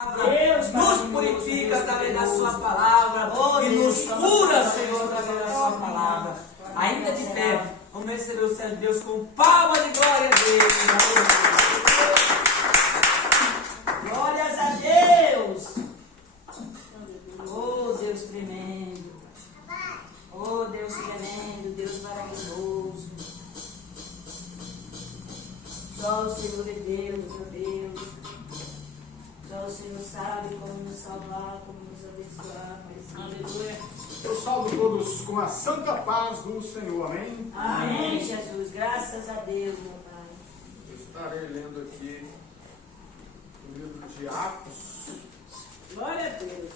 Deus nos purifica através da sua palavra e nos cura, Senhor, através da sua palavra. Ainda de pé, vamos receber o céu de Deus com palma de glória a Deus. Glórias a Deus. Oh, Deus tremendo. Oh, Deus tremendo, Deus maravilhoso. Só o Senhor é Deus, meu Deus. Só o Senhor sabe como nos salvar, como nos abençoar. Aleluia. Eu salvo todos com a santa paz do Senhor, amém? Amém, Jesus. Graças a Deus, meu Pai. Eu estarei lendo aqui o livro de Atos. Glória a Deus.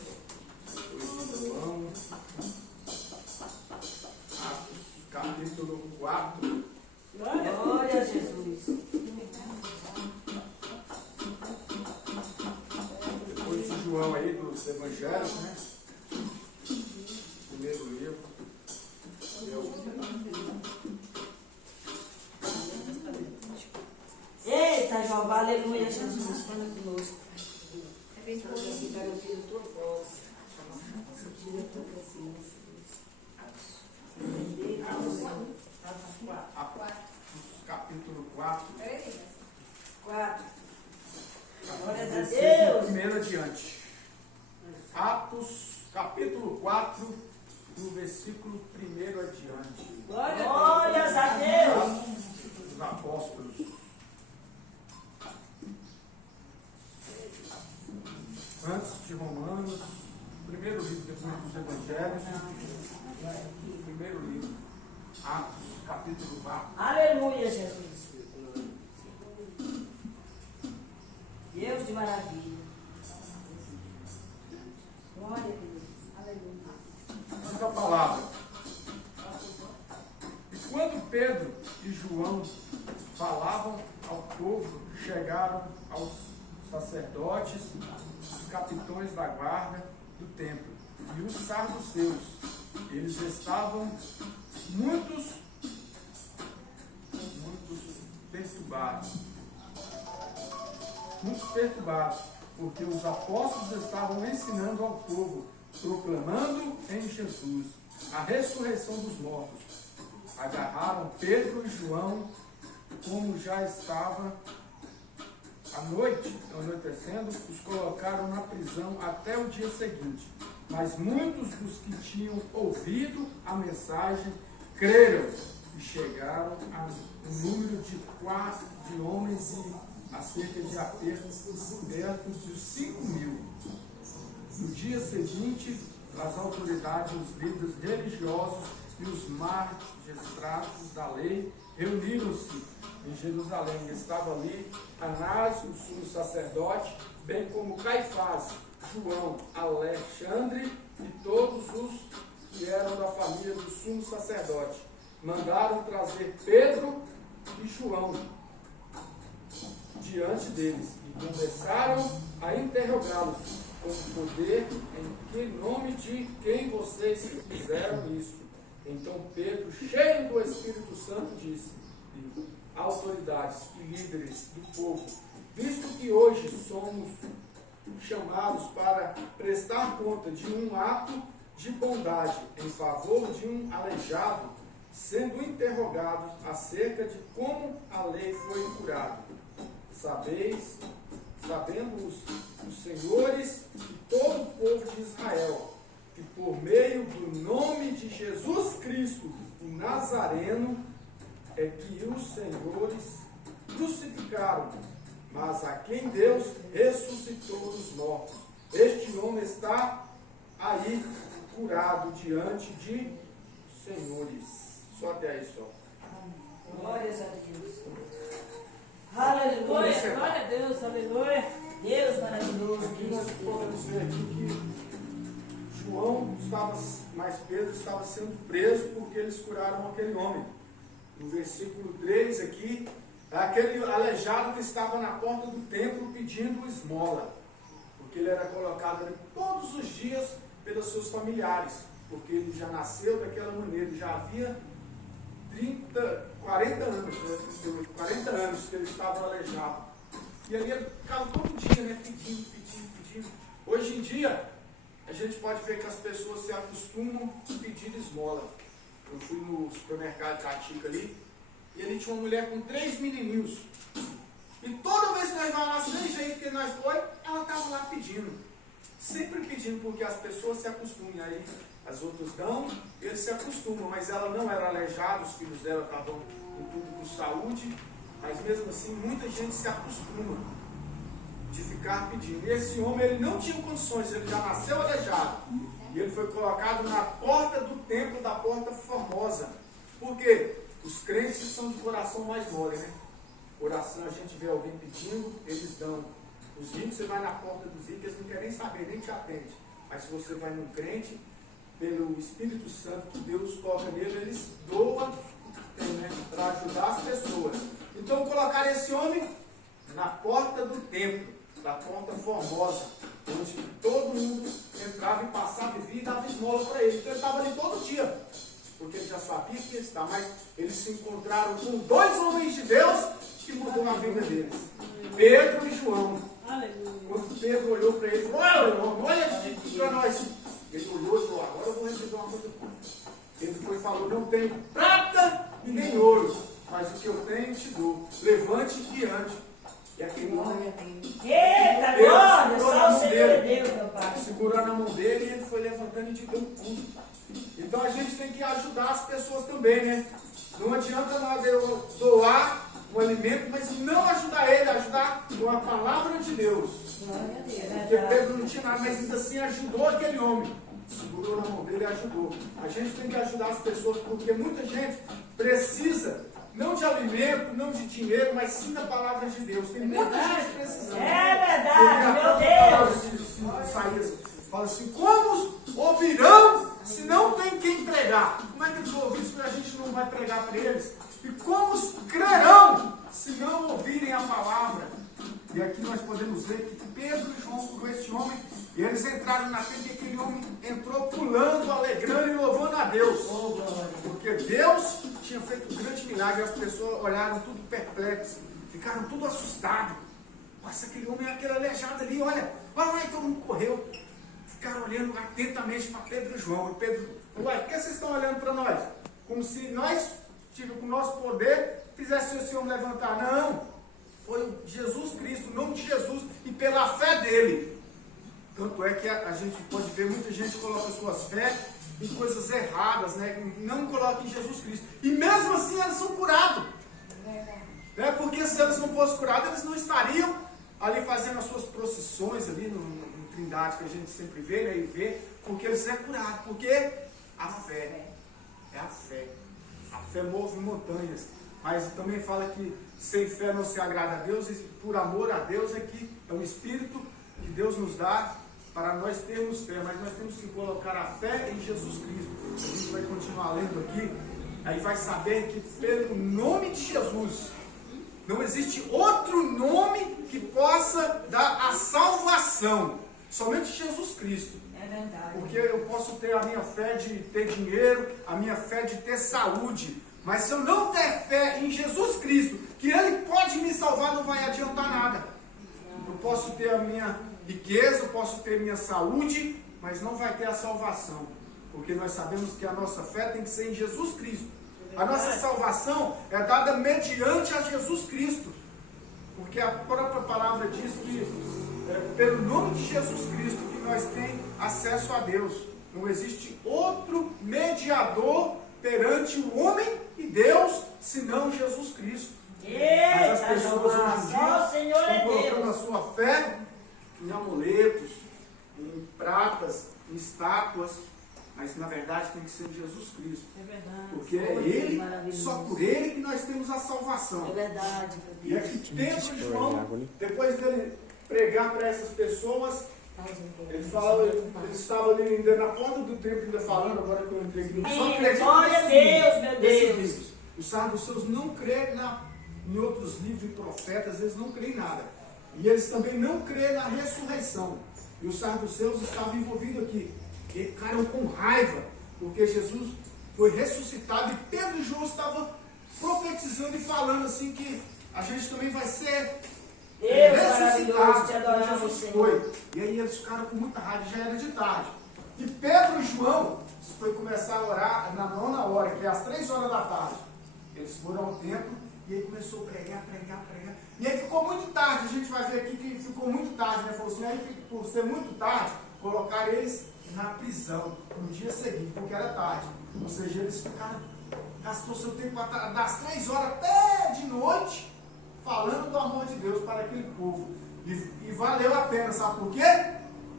Atos, capítulo 4. Glória a Jesus. Depois de João aí, dos Evangelhos, né? Primeiro livro. Eita, Jeová, aleluia, Jesus. Fala conosco. Para ouvir a tua voz. Tira a tua presença, Atos, capítulo 4. 4. Glórias a Versículo Deus. 1 adiante. Atos, capítulo 4, do versículo 1 adiante. Glórias a Deus. Atos dos Apóstolos. Antes de Romanos, primeiro livro depois dos Evangelhos, primeiro livro, Atos, capítulo 4. Aleluia, Jesus. Deus de maravilha. Glória a Deus. Aleluia. Diz a palavra. E quando Pedro e João falavam ao povo, chegaram aos sacerdotes, os capitões da guarda do templo e os saduceus. Eles estavam muitos perturbados, porque os apóstolos estavam ensinando ao povo, proclamando em Jesus a ressurreição dos mortos. Agarraram Pedro e João, como já estava à noite, anoitecendo, os colocaram na prisão até o dia seguinte. Mas muitos dos que tinham ouvido a mensagem creram e chegaram a um número de homens e a cerca de apenas perto de 5.000. No dia seguinte, as autoridades, os líderes religiosos e os magistrados da lei reuniram-se em Jerusalém. Estava ali Anás, o sumo sacerdote, bem como Caifás, João, Alexandre e todos os que eram da família do sumo sacerdote. Mandaram trazer Pedro e João diante deles e começaram a interrogá-los com poder, em que nome de quem vocês fizeram isso. Então Pedro, cheio do Espírito Santo, disse: autoridades e líderes do povo, visto que hoje somos chamados para prestar conta de um ato de bondade em favor de um aleijado, sendo interrogados acerca de como a lei foi curada. Sabendo os senhores e todo o povo de Israel, que por meio do nome de Jesus Cristo, o Nazareno, é que os senhores crucificaram, mas a quem Deus ressuscitou dos mortos. Este homem está aí curado diante de senhores. Só até aí só. Glórias a Deus. Aleluia. Glória a Deus. Aleluia. Deus maravilhoso. Aqui nós podemos ver aqui que João estava, mas Pedro estava sendo preso porque eles curaram aquele homem. No versículo 3 aqui, aquele aleijado que estava na porta do templo pedindo esmola, porque ele era colocado ali todos os dias pelos seus familiares, porque ele já nasceu daquela maneira, já havia 40 anos, né? 40 anos que ele estava aleijado. E ali ele ficava todo dia, né? Pedindo. pedindo. Hoje em dia, a gente pode ver que as pessoas se acostumam a pedir esmola. Eu fui no supermercado Catica ali, e ali tinha uma mulher com 3 menininhos. E toda vez que nós vamos lá, sem jeito que nós foi, ela estava lá pedindo. Sempre pedindo, porque as pessoas se acostumam. E aí as outras dão, eles se acostumam. Mas ela não era aleijada, os filhos dela estavam com tudo com saúde. Mas mesmo assim, muita gente se acostuma de ficar pedindo. E esse homem, ele não tinha condições, ele já nasceu aleijado. E ele foi colocado na porta do templo, da porta formosa. Por quê? Os crentes são de coração mais mole, né? Oração, a gente vê alguém pedindo, eles dão. Os ricos, você vai na porta dos ricos, eles não querem nem saber, nem te atende. Mas se você vai num crente, pelo Espírito Santo que Deus toca nele, eles doam, né, para ajudar as pessoas. Então colocaram esse homem na porta do templo, da porta formosa, onde todo mundo entrava e passava e via e dava esmola para ele. Então ele estava ali todo dia, porque ele já sabia que ia estar. Mas eles se encontraram com 2 homens de Deus que mudou a vida deles, Pedro e João. Quando Pedro olhou para ele, falou: olha para nós. Ele olhou e falou: agora eu vou receber uma coisa boa. Pedro foi e falou: não tenho prata e nem ouro, mas o que eu tenho eu te dou. Levante e ande. E aquele homem, Eita, glória, só o Senhor é Deus, meu Pai. segurando a mão dele, e ele foi levantando e te deu tudo. Então a gente tem que ajudar as pessoas também, né? Não adianta nós doar um alimento, mas não ajudar ele, ajudar com a palavra de Deus. Porque Pedro não tinha nada, mas ainda assim ajudou aquele homem. Segurou na mão dele e ajudou. A gente tem que ajudar as pessoas, porque muita gente precisa, não de alimento, não de dinheiro, mas sim da palavra de Deus. Tem muita gente precisando. É verdade, meu Deus. Isaías fala assim: como ouvirão se não tem quem pregar? Como é que eles vão ouvir se a gente não vai pregar para eles? E como crerão se não ouvirem a palavra? E aqui nós podemos ver que Pedro e João, com esse homem, e eles entraram na tenda e aquele homem entrou pulando, alegrando e louvando a Deus. Porque Deus tinha feito um grande milagre e as pessoas olharam tudo perplexo, ficaram tudo assustados. Nossa, aquele homem é aquele aleijado ali, olha, todo mundo correu. Ficaram olhando atentamente para Pedro e João. E Pedro falou: ué, por que vocês estão olhando para nós? Como se nós, com o nosso poder, fizéssemos esse homem levantar. Não, foi Jesus Cristo, o nome de Jesus e pela fé dele. Tanto é que a gente pode ver muita gente coloca suas fé em coisas erradas, né? Não coloca em Jesus Cristo. E mesmo assim eles são curados. Né? Porque se eles não fossem curados, eles não estariam ali fazendo as suas procissões ali no Trindade, que a gente sempre vê, né? E vê, porque eles são curados. Porque a fé é a fé. A fé move montanhas. Mas também fala que sem fé não se agrada a Deus, e por amor a Deus é que é um Espírito que Deus nos dá para nós termos fé, mas nós temos que colocar a fé em Jesus Cristo. A gente vai continuar lendo aqui, aí vai saber que pelo nome de Jesus, não existe outro nome que possa dar a salvação, somente Jesus Cristo. É verdade. Porque eu posso ter a minha fé de ter dinheiro, a minha fé de ter saúde, mas se eu não ter fé em Jesus Cristo, que Ele pode me salvar, não vai adiantar nada. Eu posso ter a minha riqueza, eu posso ter minha saúde, mas não vai ter a salvação. Porque nós sabemos que a nossa fé tem que ser em Jesus Cristo. A nossa salvação é dada mediante a Jesus Cristo. Porque a própria palavra diz que é pelo nome de Jesus Cristo que nós temos acesso a Deus. Não existe outro mediador perante o homem e Deus, senão Jesus Cristo. Mas as pessoas hoje em dia estão colocando a sua fé em amuletos, em pratas, em estátuas, mas na verdade tem que ser em Jesus Cristo. É verdade. Porque é Ele, só por Ele que nós temos a salvação. É verdade. E aqui dentro de João, depois dele pregar para essas pessoas, ele falava, ele estava ali ainda na porta do templo, ainda falando, agora que eu entrei aqui. Glória a Deus, meu Deus. Os saduceus não creem em outros livros e profetas, eles não creem em nada. E eles também não creem na ressurreição. E os saduceus estavam envolvidos aqui. E ficaram com raiva, porque Jesus foi ressuscitado e Pedro e João estavam profetizando e falando assim que a gente também vai ser Deus maravilhoso, te adoramos, Jesus Senhor. foi. E aí eles ficaram com muita raiva, já era de tarde. E Pedro e João foi começar a orar na 9ª hora, que é às 3 horas da tarde. Eles foram ao templo e aí começou a pregar. E aí ficou muito tarde, a gente vai ver aqui que ficou muito tarde, né? Falou assim, aí por ser muito tarde, colocaram eles na prisão no dia seguinte, porque era tarde. Ou seja, eles ficaram, gastou seu tempo das 3 horas até de noite, falando do amor de Deus para aquele povo. E valeu a pena, sabe por quê?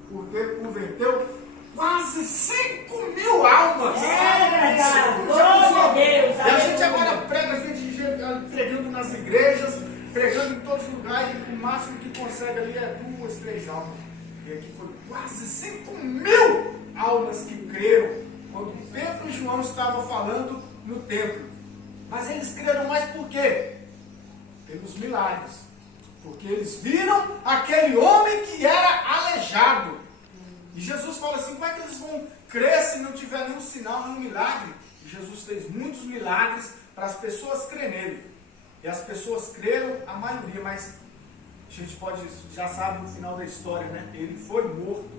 Porque ele converteu quase 5.000 almas. Glória a Deus. E a gente agora prega aqui pregando nas igrejas, pregando em todos os lugares, e o máximo que consegue ali é 2, 3 almas. E aqui foram quase 5.000 almas que creram quando Pedro e João estavam falando no templo. Mas eles creram mais por quê? Pelos milagres. Porque eles viram aquele homem que era aleijado. E Jesus fala assim, como é que eles vão crer se não tiver nenhum sinal, nenhum milagre? E Jesus fez muitos milagres para as pessoas crerem nele. E as pessoas creram, a maioria, mas a gente já sabe o final da história, né? Ele foi morto.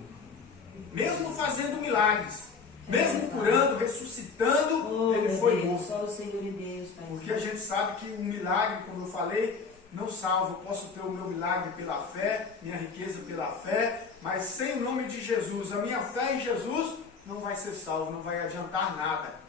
Mesmo fazendo milagres, mesmo curando, ressuscitando, ele foi morto. Só o Senhor e Deus, Pai. Porque a gente sabe que o milagre, como eu falei, não salva. Eu posso ter o meu milagre pela fé, minha riqueza pela fé, mas sem o nome de Jesus, a minha fé em Jesus não vai ser salva, não vai adiantar nada.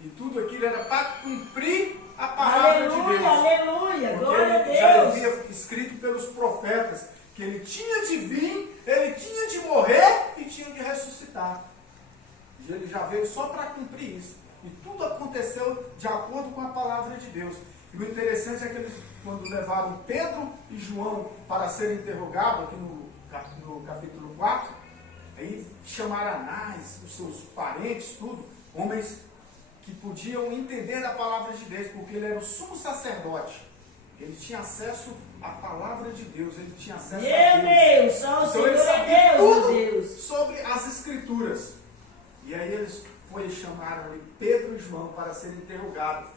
E tudo aquilo era para cumprir a palavra de Deus. Aleluia, Porque glória a ele já Deus. havia escrito pelos profetas que ele tinha de vir, ele tinha de morrer e tinha de ressuscitar. E ele já veio só para cumprir isso. E tudo aconteceu de acordo com a palavra de Deus. E o interessante é que eles, quando levaram Pedro e João para serem interrogados, aqui no capítulo 4, aí chamaram Anás, os seus parentes, tudo, homens que podiam entender a palavra de Deus, porque ele era o sumo sacerdote. Ele tinha acesso à palavra de Deus, ele tinha acesso a Deus. Meu Deus, só o Então Senhor ele é sabia Deus, tudo meu Deus. sobre as escrituras. E aí eles chamaram ali Pedro e João para serem interrogados,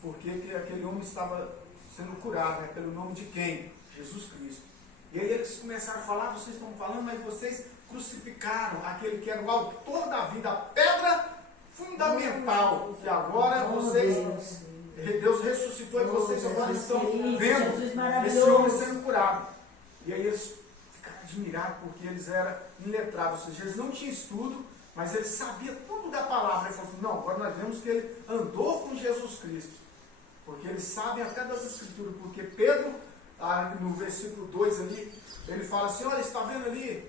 porque aquele homem estava sendo curado, né? Pelo nome de quem? Jesus Cristo. E aí eles começaram a falar, vocês estão falando, mas vocês crucificaram aquele que era o autor da vida, a pedra fundamental, que agora vocês, Deus ressuscitou e vocês agora estão vendo esse homem sendo curado. E aí eles ficaram admirados, porque eles eram iletrados, ou seja, eles não tinham estudo, mas eles sabiam tudo da palavra. Ele falou assim, não, agora nós vemos que ele andou com Jesus Cristo, porque eles sabem até das escrituras, porque Pedro, no versículo 2 ali, ele fala assim, olha, está vendo ali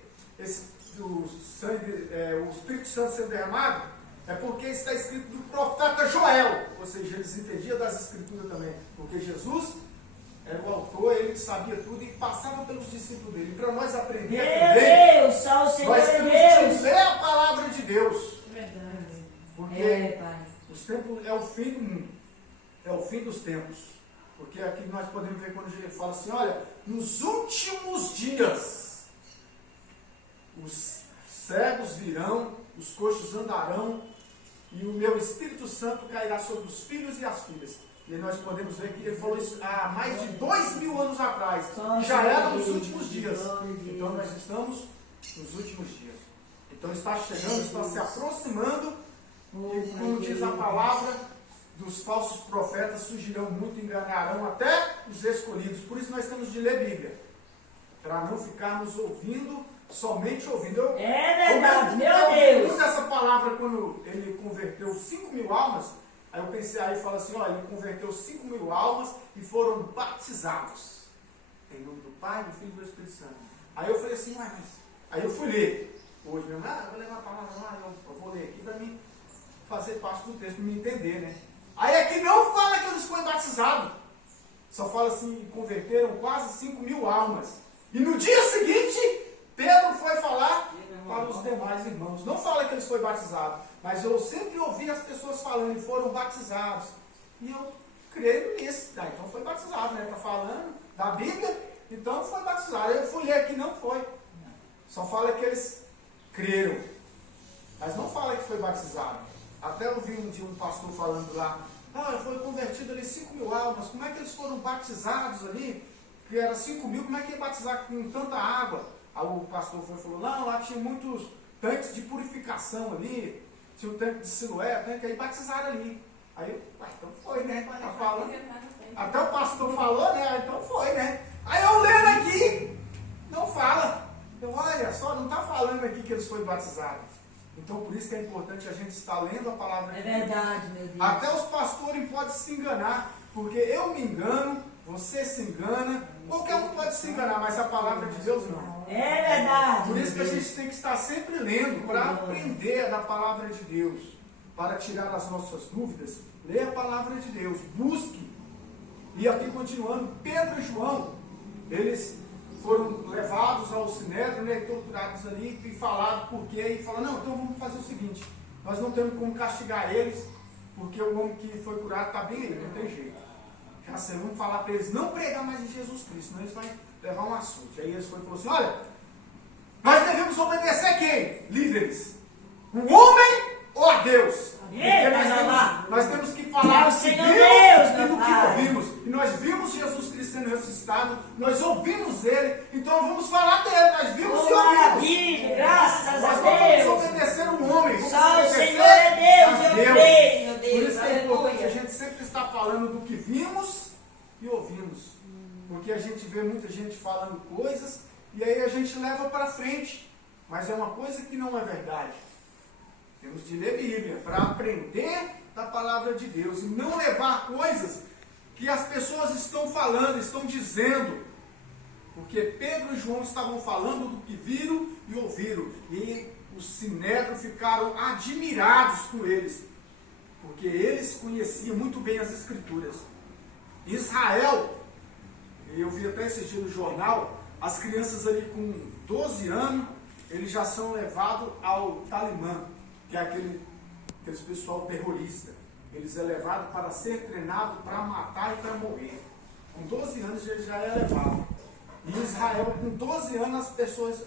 o Espírito Santo sendo derramado? É porque está escrito do profeta Joel. Ou seja, eles entendiam das escrituras também, porque Jesus era o autor, ele sabia tudo e passava pelos discípulos dele. E para nós aprender também, Deus, só o Senhor nós é temos Deus. que ler a palavra de Deus. Verdade. Porque Pai. os tempos é o fim do mundo. É o fim dos tempos. Porque aqui nós podemos ver quando ele fala assim, olha, nos últimos dias os cegos virão, os coxos andarão, e o meu Espírito Santo cairá sobre os filhos e as filhas. E nós podemos ver que ele falou isso há mais de 2.000 anos atrás. E já era nos últimos dias. Então nós estamos nos últimos dias. Então está chegando, está se aproximando. E como diz a palavra, dos falsos profetas surgirão muito, enganarão até os escolhidos. Por isso nós temos de ler Bíblia. Para não ficarmos ouvindo, somente ouvindo. É verdade, meu Deus. Essa palavra, quando ele converteu 5.000 almas, aí eu pensei, aí fala assim, olha, ele converteu 5.000 almas e foram batizados. Em nome do Pai, do Filho e do Espírito Santo. Aí eu falei assim, mas... Aí eu fui ler. Hoje mesmo, eu vou levar a palavra lá, eu vou ler aqui para mim fazer parte do texto, para me entender, né? Aí aqui não fala que eles foram batizados. Só fala assim, converteram quase 5.000 almas. E no dia seguinte, Pedro foi falar para os demais irmãos. Não fala que eles foram batizados, mas eu sempre ouvi as pessoas falando que foram batizados. E eu creio nisso. Então foi batizado, né? Está falando da Bíblia, então foi batizado. Eu fui ler aqui, não foi. Só fala que eles creram. Mas não fala que foi batizado. Até eu vi um pastor falando lá, foi convertido ali 5.000 almas, como é que eles foram batizados ali? que era 5 mil, como é que ia batizar com tanta água? Aí o pastor foi e falou, não, lá tinha muitos tanques de purificação ali, tinha o tanque de Siloé, tanque, aí batizaram ali. Aí eu, então foi, né? Tá falando. Até o pastor falou, né? Então foi, né? Aí eu lendo aqui, não fala. Eu, olha só, não está falando aqui que eles foram batizados. Então por isso que é importante a gente estar lendo a palavra de Deus. É verdade, meu Deus. Até os pastores podem se enganar, porque eu me engano, você se engana, qualquer um pode se enganar, mas a palavra de Deus não. É verdade. Por isso que a gente tem que estar sempre lendo, para aprender da palavra de Deus, para tirar as nossas dúvidas. Leia a palavra de Deus, busque. E aqui continuando, Pedro e João, eles foram levados ao sinédrio, né, torturados ali, e falaram por quê, e falaram, não, então vamos fazer o seguinte, nós não temos como castigar eles, porque o homem que foi curado está bem aí, não tem jeito. Já sei, vamos falar para eles não pregar mais em Jesus Cristo, senão eles vão levar um assunto. Aí eles foram e falaram assim, olha, nós devemos obedecer a quem? Líderes. O homem ou a Deus? Porque nós temos que falar do que vimos e do que ouvimos. E nós vimos Jesus Cristo sendo ressuscitado, nós ouvimos Ele, então vamos falar dele, nós vimos e ouvimos. Maravilha, graças a Nós Deus. não vamos obedecer o homem, vamos Só o obedecer Senhor é Deus, a eu creio, meu Por Deus. isso que é importante a Aleluia. gente sempre estar falando do que vimos e ouvimos. Porque a gente vê muita gente falando coisas e aí a gente leva para frente. Mas é uma coisa que não é verdade. Temos de ler Bíblia para aprender da palavra de Deus e não levar coisas que as pessoas estão falando, estão dizendo. Porque Pedro e João estavam falando do que viram e ouviram. E os sinédrios ficaram admirados com eles. Porque eles conheciam muito bem as Escrituras. Israel, eu vi até esse dia no jornal, as crianças ali com 12 anos, eles já são levados ao Talibã, que é aqueles pessoal terrorista. Eles é levado para ser treinado para matar e para morrer. Com 12 anos ele já é levado. Em Israel, com 12 anos,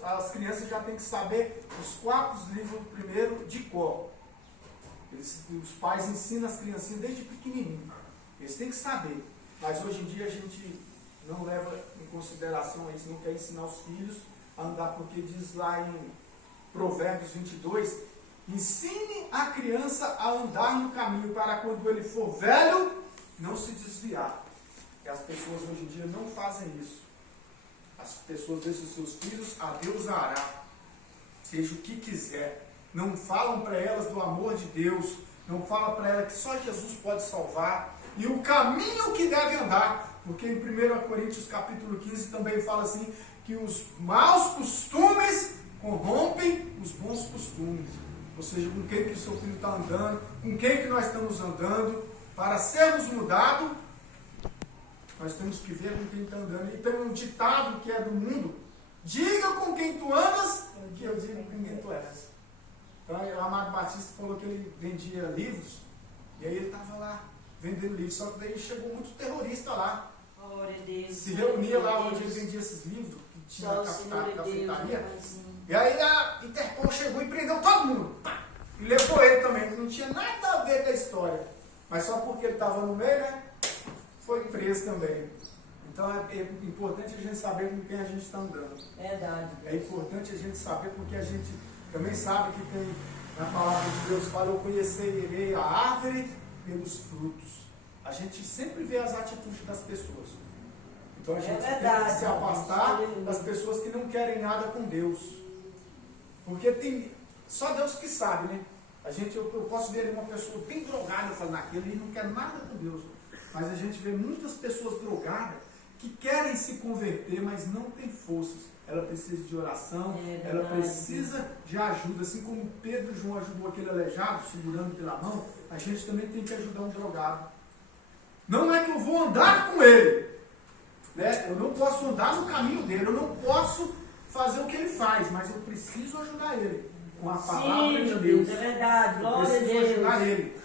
as crianças já têm que saber os 4 livros primeiro de cor. Os pais ensinam as criancinhas desde pequenininho. Eles têm que saber. Mas hoje em dia a gente não leva em consideração isso, não quer ensinar os filhos a andar, porque diz lá em Provérbios 22, ensine a criança a andar no caminho para quando ele for velho, não se desviar. E as pessoas hoje em dia não fazem isso. As pessoas deixam seus filhos, a Deus hará, seja o que quiser. Não falam para elas do amor de Deus, não falam para elas que só Jesus pode salvar, e o caminho que deve andar, porque em 1 Coríntios capítulo 15 também fala assim, que os maus costumes corrompem os bons costumes. Ou seja, com quem que o seu filho está andando, com quem que nós estamos andando, para sermos mudados, nós temos que ver com quem está andando. E tem um ditado que é do mundo, diga com quem tu andas, que eu digo com quem tu és. Então, o Amado Batista falou que ele vendia livros, e aí ele estava lá, vendendo livros, só que daí chegou muito terrorista lá. Glória a Deus. Se reunia lá onde ele vendia esses livros, que tinha cafetaria. E aí a Interpol chegou e prendeu todo mundo. Pá! E levou ele também, que não tinha nada a ver com a história. Mas só porque ele estava no meio, né? Foi preso também. Então é importante a gente saber com quem a gente está andando. Verdade. É importante a gente saber, porque a gente também sabe que tem na palavra de Deus, fala, eu conhecerei a árvore pelos frutos. A gente sempre vê as atitudes das pessoas. Então a gente tem que se afastar das pessoas que não querem nada com Deus. Porque tem só Deus que sabe, né? Eu posso ver uma pessoa bem drogada, eu falo, naquele ele não quer nada com Deus. Mas a gente vê muitas pessoas drogadas que querem se converter, mas não tem forças. Ela precisa de oração, ela precisa de ajuda. Assim como Pedro e João ajudou aquele aleijado, segurando pela mão, a gente também tem que ajudar um drogado. Não é que eu vou andar com ele, né? Eu não posso andar no caminho dele, eu não posso fazer o que ele faz, mas eu preciso ajudar ele com a palavra de Deus. É verdade, glória a Eu preciso ajudar Deus. ele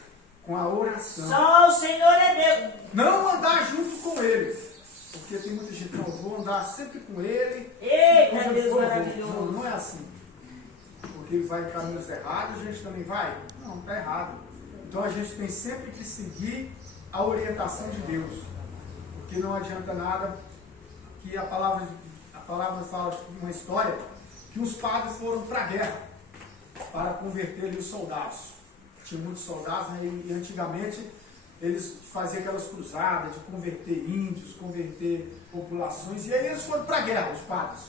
com a oração. Só o Senhor é Deus. Não andar junto com ele, porque tem muita gente, não, eu vou andar sempre com ele. Eita, Deus maravilhoso. Não é assim. Porque ele vai em caminhos errados, a gente também vai? Não, está errado. Então a gente tem sempre que seguir a orientação de Deus. Porque não adianta nada que a palavra fala uma história que os padres foram para a guerra para converter ali os soldados. Tinha muitos soldados, né, e antigamente eles faziam aquelas cruzadas de converter índios, converter populações, e aí eles foram para a guerra, os padres.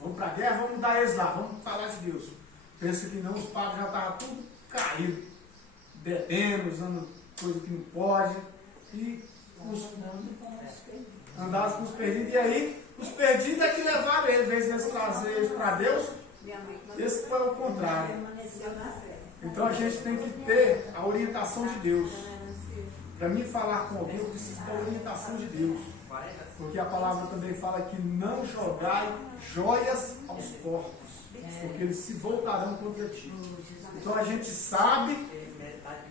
Vamos para a guerra, vamos mudar eles lá, vamos falar de Deus. Pensa que não, os padres já estavam tudo caído, bebendo, usando coisa que não pode, e andavam com os perdidos, e aí os perdidos é que levaram eles, em vez de eles trazer eles para Deus, esse foi o contrário. Então a gente tem que ter a orientação de Deus. Para mim falar com alguém, eu preciso da orientação de Deus. Porque a palavra também fala que não jogai joias aos porcos, porque eles se voltarão contra ti. Então a gente sabe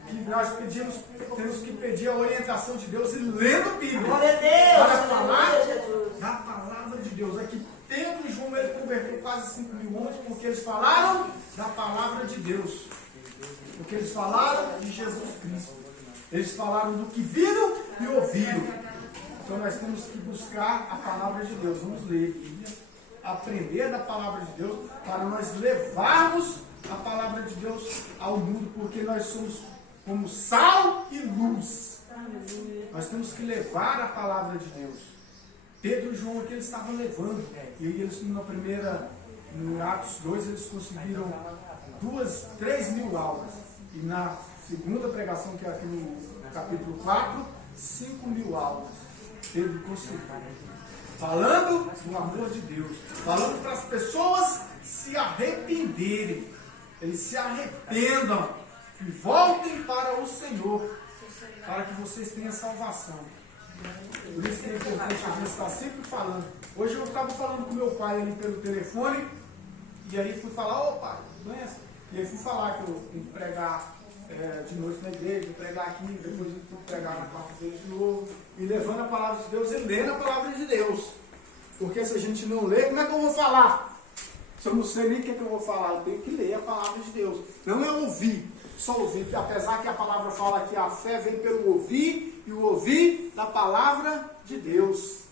que nós temos que pedir a orientação de Deus e lendo a Bíblia. Glória a Deus! Para falar Jesus. da palavra de Deus. Aqui Pedro e João, ele converteu quase 5 mil homens porque eles falaram da palavra de Deus. Porque eles falaram de Jesus Cristo. Eles falaram do que viram e ouviram. Então nós temos que buscar a palavra de Deus. Vamos ler a Bíblia, aprender da palavra de Deus, para nós levarmos a palavra de Deus ao mundo, porque nós somos como sal e luz. Nós temos que levar a palavra de Deus. Pedro e João aqui eles estavam levando. E eles no Atos 2 eles conseguiram 3 mil almas. E na segunda pregação, que é aqui no capítulo 4, 5 mil almas. Pedro conseguiu. Falando do amor de Deus. Falando para as pessoas se arrependerem. Eles se arrependam e voltem para o Senhor, para que vocês tenham salvação. Por isso que é importante a gente estar sempre falando. Hoje eu estava falando com meu pai ali pelo telefone, e aí fui falar, ô pai, doença. E aí fui falar que eu tenho que pregar de noite na igreja, pregar aqui, depois eu fui pregar na quarta-feira de novo, e levando a palavra de Deus e lendo a palavra de Deus. Porque se a gente não lê, como é que eu vou falar? Se eu não sei nem o que eu vou falar, eu tenho que ler a palavra de Deus. Não é ouvir, só ouvir. Apesar que a palavra fala que a fé vem pelo ouvir, e o ouvir da palavra de Deus.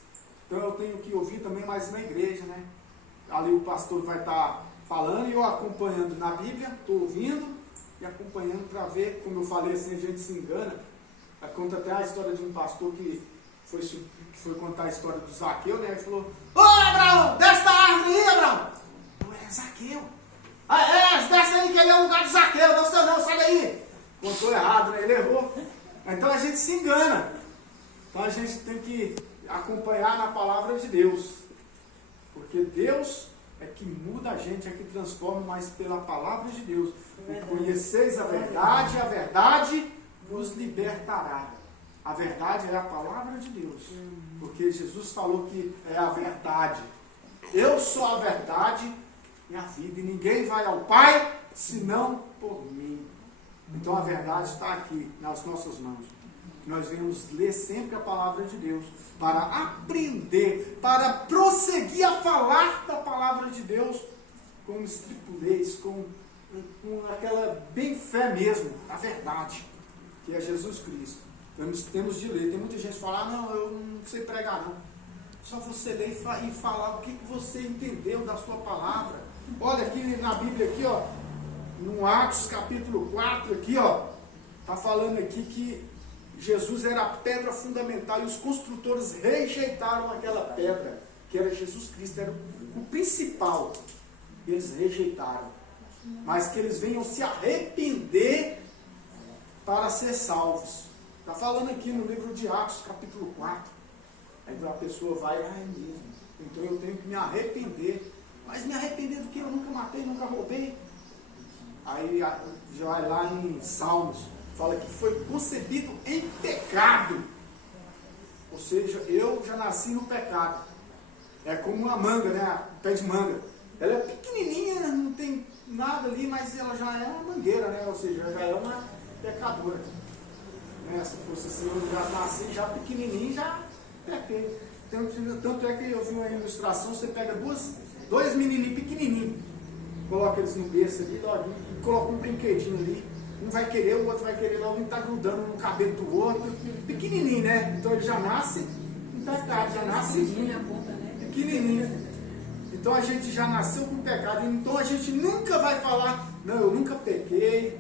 Então eu tenho que ouvir também mais na igreja, né? Ali o pastor vai estar falando e eu acompanhando na Bíblia, estou ouvindo e acompanhando para ver, como eu falei assim, a gente se engana. Conta até a história de um pastor que foi contar a história do Zaqueu, né? Ele falou, ô Abraão, desce da árvore aí, Abraão. É Zaqueu. Desce aí que ele é o lugar de Zaqueu, não sei não, sai daí. Contou errado, né? Ele errou. Então a gente se engana. Então a gente tem que acompanhar na palavra de Deus. Porque Deus é que muda a gente, é que transforma, mas pela palavra de Deus. Conheceis a verdade vos libertará. A verdade é a palavra de Deus. Porque Jesus falou que é a verdade. Eu sou a verdade e a vida. E ninguém vai ao Pai senão por mim. Então a verdade está aqui nas nossas mãos. Nós venhamos ler sempre a palavra de Deus para aprender, para prosseguir a falar da palavra de Deus com estripulez, com aquela bem fé mesmo, a verdade, que é Jesus Cristo. Nós temos de ler. Tem muita gente que fala, não, eu não sei pregar não. Só você ler e falar o que você entendeu da sua palavra. Olha aqui na Bíblia, aqui, ó, no Atos capítulo 4, aqui, ó, está falando aqui que Jesus era a pedra fundamental e os construtores rejeitaram aquela pedra, que era Jesus Cristo, era o principal. Eles rejeitaram. Mas que eles venham se arrepender para ser salvos. Está falando aqui no livro de Atos, capítulo 4. Aí a pessoa vai, mesmo. Então eu tenho que me arrepender. Mas me arrepender do que? Eu nunca matei, nunca roubei. Aí já vai lá em Salmos, fala que foi concebido em pecado. Ou seja, eu já nasci no pecado. É como uma manga, né? Um pé de manga. Ela é pequenininha, não tem nada ali, mas ela já é uma mangueira, né? Ou seja, já é uma pecadora. Né? Se fosse assim, eu já nasci já pequenininho, já pequei. Tanto é que eu vi uma ilustração, você pega dois menininhos pequenininhos, coloca eles no berço ali, e coloca um brinquedinho ali. Um vai querer, o outro vai querer, logo um está grudando no cabelo do outro. Pequenininho, né? Então ele já nasce em pecado, já nasce pequenininho. Então a gente já nasceu com pecado. Então a gente nunca vai falar, não, eu nunca pequei,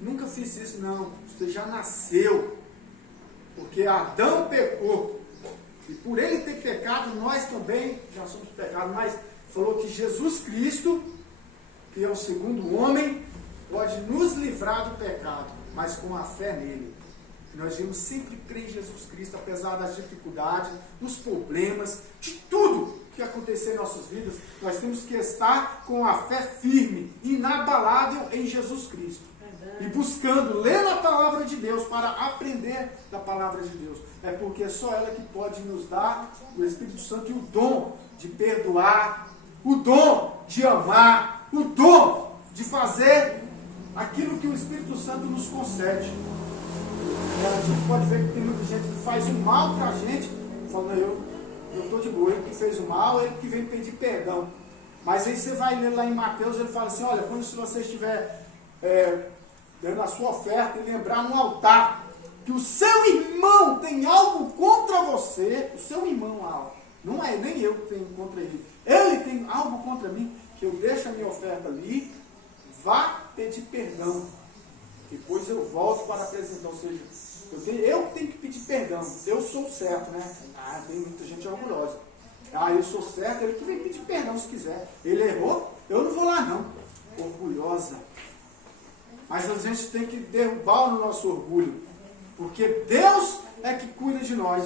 nunca fiz isso. Não, você já nasceu. Porque Adão pecou. E por ele ter pecado, nós também já somos pecados. Mas falou que Jesus Cristo, que é o segundo homem, pode nos livrar do pecado, mas com a fé nele. Nós devemos sempre crer em Jesus Cristo, apesar das dificuldades, dos problemas, de tudo que acontecer em nossas vidas. Nós temos que estar com a fé firme, inabalável em Jesus Cristo. E buscando, lendo a palavra de Deus para aprender da palavra de Deus. É porque é só ela que pode nos dar, o Espírito Santo, o dom de perdoar, o dom de amar, o dom de fazer aquilo que o Espírito Santo nos concede. A gente pode ver que tem muita gente que faz o mal para a gente, falando, eu estou de boa, ele que fez o mal, ele que vem pedir perdão. Mas aí você vai ler lá em Mateus, ele fala assim, olha, quando se você estiver dando a sua oferta e lembrar no altar que o seu irmão tem algo contra você, o seu irmão, não é nem eu que tenho contra ele, ele tem algo contra mim, que eu deixo a minha oferta ali, vá pedir perdão, depois eu volto para apresentar, ou seja, eu que tenho que pedir perdão, eu sou certo, né? Tem muita gente orgulhosa, eu sou certo, ele que vem pedir perdão se quiser, ele errou, eu não vou lá não, orgulhosa. Mas a gente tem que derrubar o nosso orgulho, porque Deus é que cuida de nós.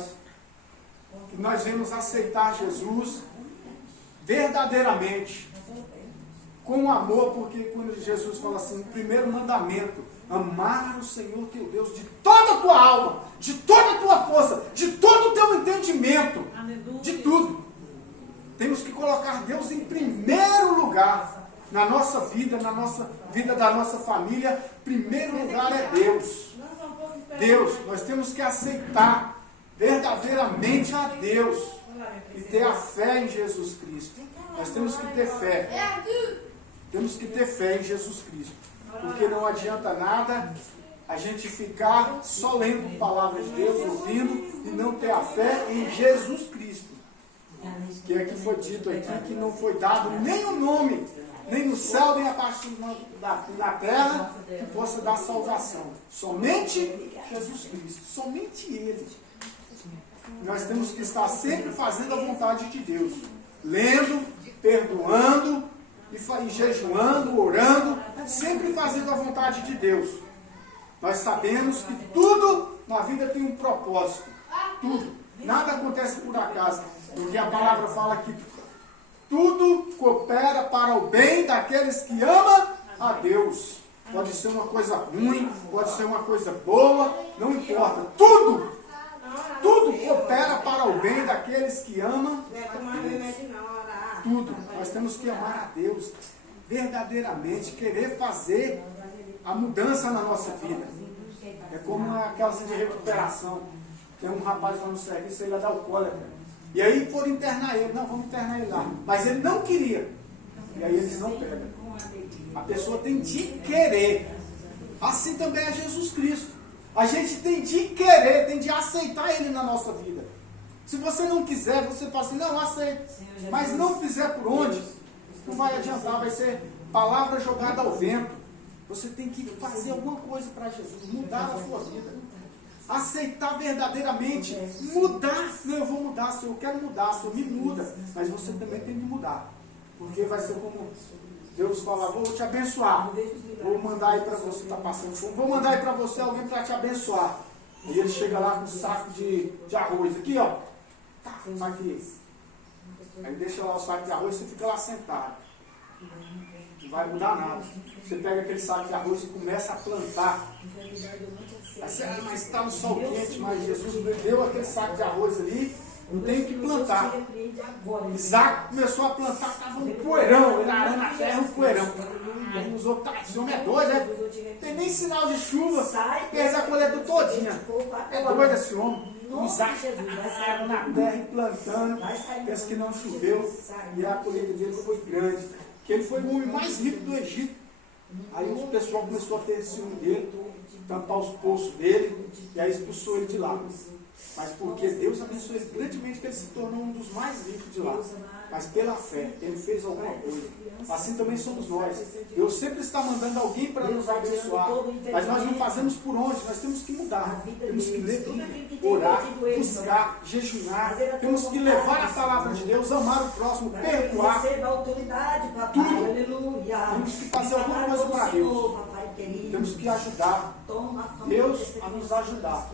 E nós devemos aceitar Jesus verdadeiramente, com amor, porque quando Jesus fala assim, o primeiro mandamento, amar o Senhor teu Deus de toda a tua alma, de toda a tua força, de todo o teu entendimento, de tudo. Temos que colocar Deus em primeiro lugar. Na nossa vida da nossa família, primeiro lugar é Deus. Deus, nós temos que aceitar verdadeiramente a Deus e ter a fé em Jesus Cristo. Nós temos que ter fé. Temos que ter fé em Jesus Cristo. Porque não adianta nada a gente ficar só lendo a palavra de Deus, ouvindo, e não ter a fé em Jesus Cristo. Que é que foi dito aqui, que não foi dado nem o nome, nem no céu, nem abaixo da terra, que possa dar salvação. Somente Jesus Cristo, somente Ele. Nós temos que estar sempre fazendo a vontade de Deus, lendo, perdoando, e jejuando, orando, sempre fazendo a vontade de Deus. Nós sabemos que tudo na vida tem um propósito, tudo, nada acontece por acaso, porque a palavra fala que tudo coopera para o bem daqueles que amam a Deus. Pode ser uma coisa ruim, pode ser uma coisa boa, não importa. Tudo coopera para o bem daqueles que amam a Deus. Tudo. Nós temos que amar a Deus verdadeiramente, querer fazer a mudança na nossa vida. É como aquela de recuperação. Tem um rapaz lá no serviço, ele é da alcoólatra. E aí foram internar ele, não, vamos internar ele lá. Mas ele não queria. E aí eles não pegam. A pessoa tem de querer. Assim também é Jesus Cristo. A gente tem de querer, tem de aceitar Ele na nossa vida. Se você não quiser, você fala assim, não, aceito. Mas não fizer por onde, não vai adiantar, vai ser palavra jogada ao vento. Você tem que fazer alguma coisa para Jesus, mudar a sua vida. Aceitar verdadeiramente, mudar. Não, eu vou mudar, Senhor, eu quero mudar, Senhor, me muda. Mas você também tem que mudar. Porque vai ser como Deus fala, vou te abençoar. Vou mandar aí para você, está passando fome. Vou mandar aí para você alguém para te abençoar. E ele chega lá com um saco de arroz. Aqui, ó. Tá, aqui. Aí deixa lá o saco de arroz e você fica lá sentado. Não vai mudar nada. Você pega aquele saco de arroz e começa a plantar. Aí você, mas está no sol quente, mas Jesus me deu aquele saco de arroz ali, não tenho que plantar. Isaac começou a plantar, estava um poeirão, ele arando a terra, um poeirão. Aí os outros, esse homem é doido, né? Não tem nem sinal de chuva, fez a colheita todinha. É doido esse homem. O Isaac arando na terra e plantando, pensa que não choveu, e a colheita dele foi grande. Que ele foi o homem mais rico do Egito. Aí o pessoal começou a ter ciúme dele, tampar os poços dele, e aí expulsou ele de lá. mas porque Deus abençoou ele grandemente, que ele se tornou um dos mais ricos de lá. Mas pela fé, ele fez alguma coisa. Assim também somos nós. Deus sempre está mandando alguém para nos abençoar, mas nós não fazemos por onde, nós temos que mudar. Temos que ler Bíblia, orar, buscar, jejuar, temos que levar a palavra de Deus, amar o próximo, perdoar. Tudo. Temos que fazer alguma coisa para Deus. Temos que ajudar Deus a nos ajudar.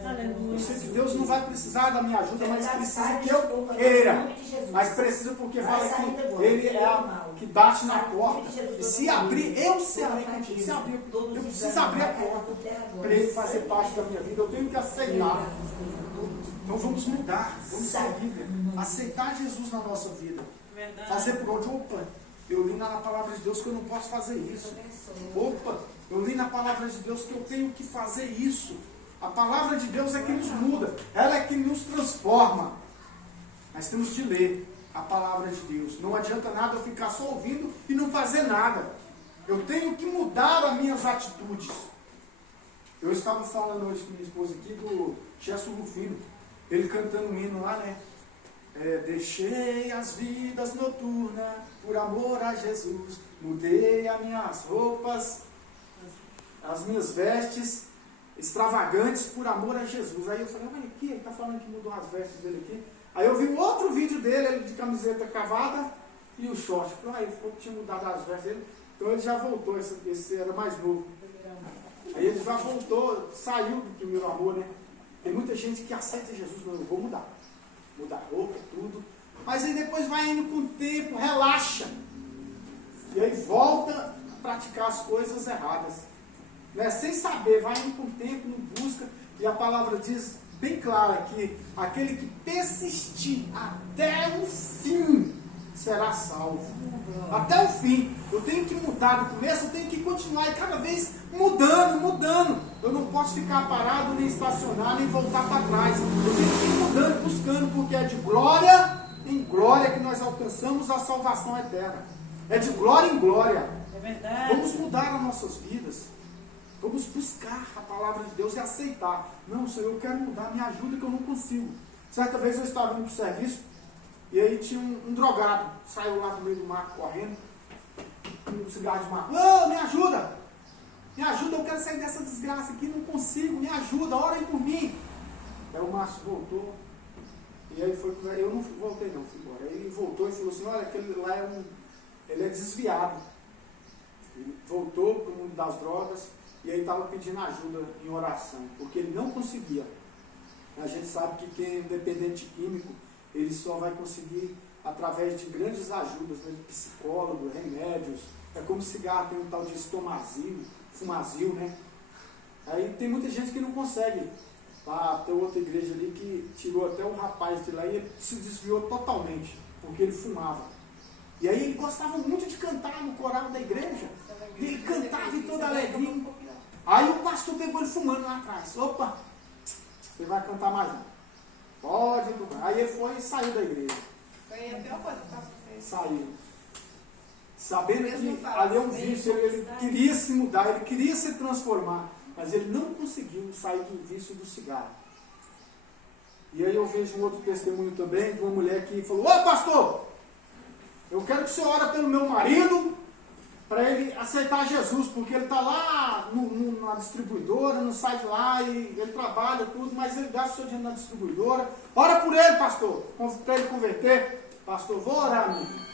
Eu sei que Deus não vai precisar da minha ajuda, mas precisa que eu queira. Mas precisa porque fala que Ele é o que bate na porta. E se abrir, eu serei contigo. Se abrir, eu preciso abrir a porta para Ele fazer parte da minha vida. Eu tenho que aceitar. Então vamos mudar, vamos seguir, aceitar Jesus na nossa vida. Fazer por onde? Opa, eu li na palavra de Deus que eu não posso fazer isso. Opa, eu li na palavra de Deus que eu tenho que fazer isso. A palavra de Deus é que nos muda, ela é que nos transforma. Mas temos de ler a palavra de Deus. Não adianta nada eu ficar só ouvindo e não fazer nada. Eu tenho que mudar as minhas atitudes. Eu estava falando hoje com minha esposa aqui do Gerson Rufino, ele cantando um hino lá, né? Deixei as vidas noturnas por amor a Jesus, mudei as minhas roupas, as minhas vestes extravagantes por amor a Jesus. Aí eu falei, mas aqui, ele está falando que mudou as vestes dele aqui. Aí eu vi um outro vídeo dele, ele de camiseta cavada e o short. Aí ele falou que tinha mudado as vestes dele, então ele já voltou, esse era mais novo. Aí ele já voltou, saiu do primeiro amor, né? Tem muita gente que aceita Jesus, não, eu vou mudar roupa, tudo. Mas aí depois vai indo com o tempo, relaxa. E aí volta a praticar as coisas erradas. Né? Sem saber, vai indo com o tempo, não busca. E a palavra diz bem clara que aquele que persistir até o fim será salvo. Até o fim. Eu tenho que mudar do começo, eu tenho que continuar e cada vez mudando. Eu não posso ficar parado, nem estacionar, nem voltar para trás. Eu tenho que ir mudando, buscando, porque é de glória em glória que nós alcançamos a salvação eterna. É de glória em glória. É verdade. Vamos mudar as nossas vidas. Vamos buscar a palavra de Deus e aceitar. Não, Senhor, eu quero mudar, me ajuda que eu não consigo. Certa vez eu estava indo para o serviço e aí tinha um drogado. Saiu lá do meio do mato correndo, com um cigarro de mato. Ô, me ajuda! Me ajuda, eu quero sair dessa desgraça aqui, não consigo, me ajuda, ora aí por mim. Aí o Márcio voltou, e aí foi, eu não voltei não, fui embora. Aí ele voltou e falou assim, olha, aquele lá ele é desviado. Ele voltou para o mundo das drogas, e aí estava pedindo ajuda em oração, porque ele não conseguia. A gente sabe que quem é dependente químico, ele só vai conseguir através de grandes ajudas, né, de psicólogo, remédios. É como cigarro, tem um tal de fumazil, né? Aí tem muita gente que não consegue. Lá tem outra igreja ali que tirou até um rapaz de lá e ele se desviou totalmente, porque ele fumava. E aí ele gostava muito de cantar no coral da igreja. E ele cantava em toda alegria. Aí o pastor pegou ele fumando lá atrás. Opa, você vai cantar mais não. Pode. Aí ele foi e saiu da igreja. Foi a pior coisa que estava fazendo. Saiu. Sabendo que ali é um vício, ele queria se mudar, ele queria se transformar, mas ele não conseguiu sair do vício do cigarro. E aí eu vejo um outro testemunho também, de uma mulher que falou, ô pastor, eu quero que o senhor ore pelo meu marido, para ele aceitar Jesus, porque ele está lá na distribuidora, não sai de lá, e ele trabalha tudo, mas ele gasta o seu dinheiro na distribuidora. Ora por ele, pastor, para ele converter. Pastor, vou orar, amigo.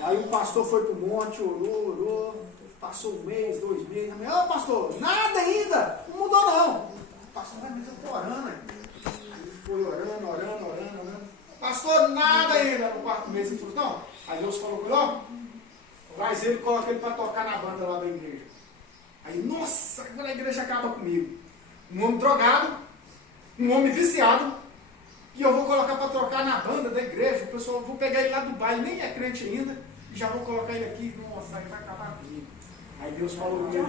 Aí o pastor foi para o monte, orou, passou um mês, 2 meses. Ô pastor, nada ainda, não mudou não. O pastor vai me orando. Ele foi orando. Pastor, nada ainda. No 4º mês ele falou, não. Aí Deus falou com ele, ó, traz ele e coloca ele para tocar na banda lá da igreja. Aí, nossa, agora a igreja acaba comigo. Um homem drogado, um homem viciado, que eu vou colocar para tocar na banda da igreja. O pessoal, vou pegar ele lá do baile, nem é crente ainda, e já vou colocar ele aqui. Nossa, ele vai acabar comigo. Aí Deus falou comigo,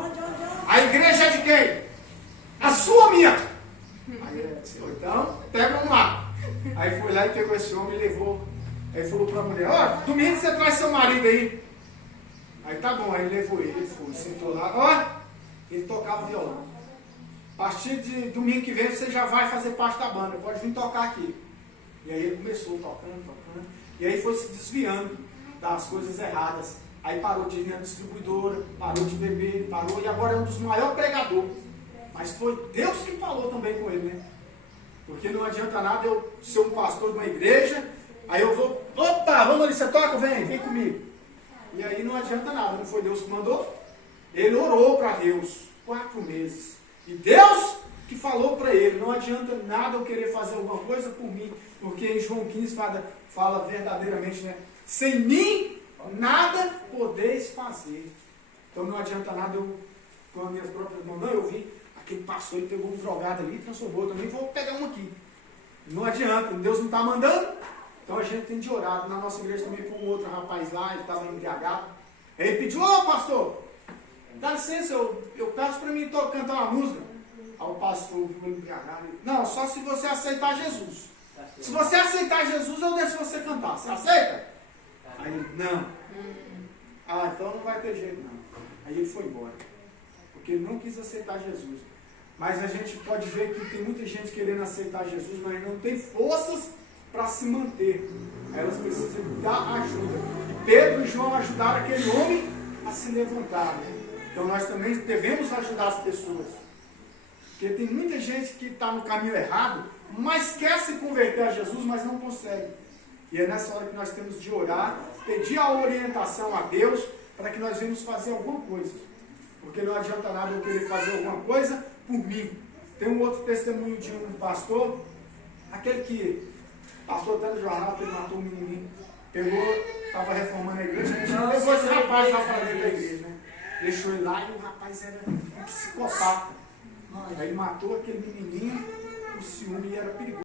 a igreja é de quem? A sua ou minha? Aí ele disse, então, pega um lá. Aí foi lá e pegou esse homem e levou. Aí falou para a mulher, ó, domingo você traz seu marido aí. Aí tá bom, aí levou ele foi, sentou lá, ó, ele tocava violão. a partir de domingo que vem você já vai fazer parte da banda, pode vir tocar aqui. E aí ele começou tocando. E aí foi se desviando das coisas erradas. Aí parou de vir a distribuidora, parou de beber, parou, e agora é um dos maiores pregadores. Mas foi Deus que falou também com ele, né? Porque não adianta nada eu ser um pastor de uma igreja, aí eu vou, opa, vamos ali, você toca? Vem comigo. E aí não adianta nada, não foi Deus que mandou? Ele orou para Deus 4 meses. E Deus que falou para ele, não adianta nada eu querer fazer alguma coisa por mim, porque em João 15 fala verdadeiramente, né? Sem mim, nada podeis fazer. Então não adianta nada eu, com as minhas próprias mãos, não, eu vi, aquele pastor, ele pegou um drogado ali, transformou, eu também vou pegar um aqui. Não adianta, Deus não está mandando, então a gente tem de orar. Na nossa igreja também foi um outro rapaz lá, ele estava embriagado. Ele pediu, ô pastor, dá licença, eu peço para mim cantar uma música. Aí o pastor viu ele embriagado. Não, só se você aceitar Jesus. Se você aceitar Jesus, eu deixo você cantar. Você aceita? Aí ele, não. Ah, então não vai ter jeito não. Aí ele foi embora. Porque ele não quis aceitar Jesus. Mas a gente pode ver que tem muita gente querendo aceitar Jesus, mas não tem forças para se manter. Elas precisam dar ajuda. E Pedro e João ajudaram aquele homem a se levantar. Então nós também devemos ajudar as pessoas. Porque tem muita gente que está no caminho errado, mas quer se converter a Jesus, mas não consegue. E é nessa hora que nós temos de orar, pedir a orientação a Deus, para que nós venhamos fazer alguma coisa. Porque não adianta nada eu querer fazer alguma coisa por mim. Tem um outro testemunho de um pastor, aquele que passou até no jornal, que ele matou um menininho, pegou, estava reformando a igreja, a gente levou esse rapaz lá para dentro da igreja, né? Deixou ele lá e o rapaz era um psicopata. Aí ele matou aquele menininho, o ciúme era perigoso.